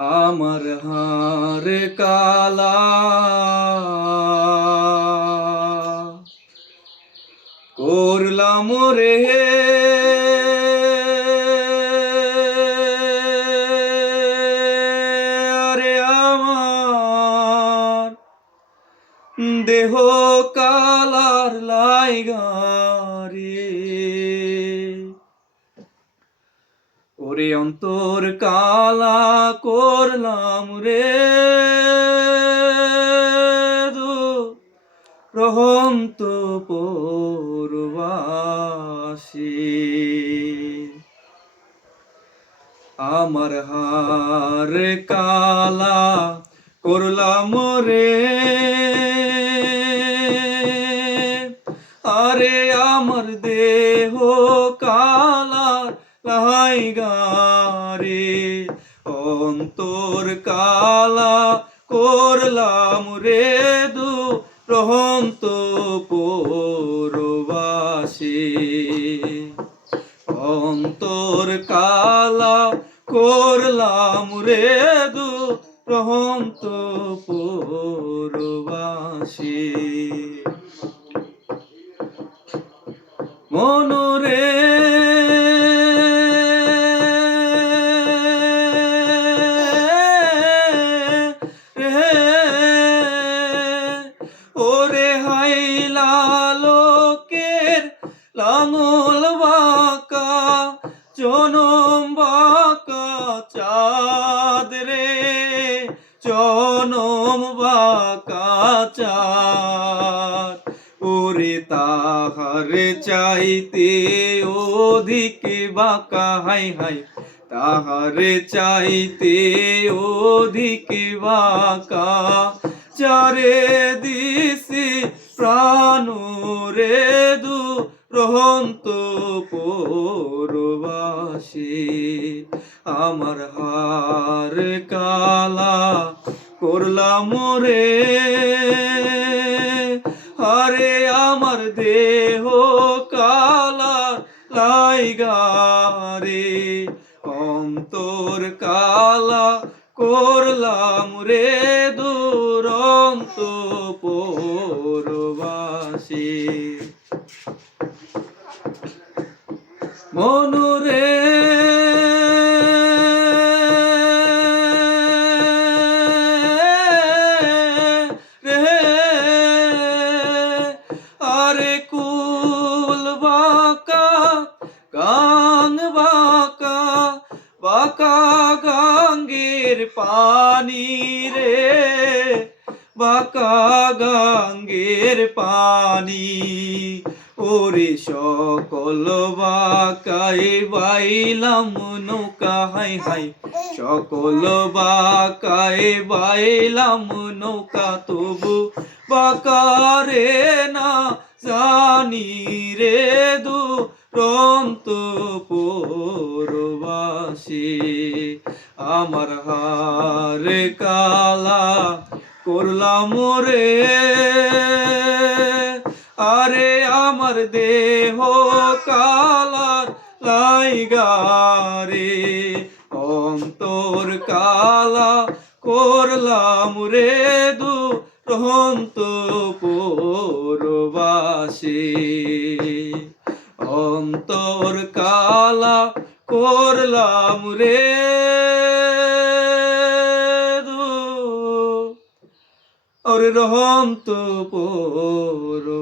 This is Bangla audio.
আমার হার কালা করলাম রে আরে আমার দেহ কালার লাইগারে ওরে অন্তর কালা করলাম রে রহন্ত পরবাসী আমার হার কালা করলাম রে আরে আমার দেহ কালা লাইগারে অন্তর কালা করলাম রে রহন্ত পরবাসী অন্তর কালা করলাম রে রহন্ত পরবাসী মনরে ওরে হাইলা লোকের লাঙল বাঁকা জনম বাঁকা চাঁদ রে জনম বাঁকা চাঁদ ওরে তাহার চাইতে অধিক বাঁকা হাই হাই তাহার চাইতে অধিক বাঁকা চারে দিছি প্রাণ রে রহন্ত পরবাসী আমার হার কালা করলাম রে আরে আমার দেহ কালা লাইগারে অন্তর কালা করলাম রে দুরন্ত পরবাসী মনুরে আরে কুল বাঁকা গাং বাঁকা বাঁকা গাঙ্গের পানি রে বাঁকা গাঙ্গের পানি ওরে সকল বাঁকাই বাইলাম নৌকা হাই হাই সকল বাঁকাই বাইলাম নৌকা তবু বাঁকারে না জানি রে দুরন্ত পরবাসী আমার হার কালা করলাম রে আরে আমার দেহ কালার লাইগারে অন্তর কালা করলাম রে রহন্ত পরবাসী অন্তর কালা করলাম রে ওরে রহন্ত পরবাসী।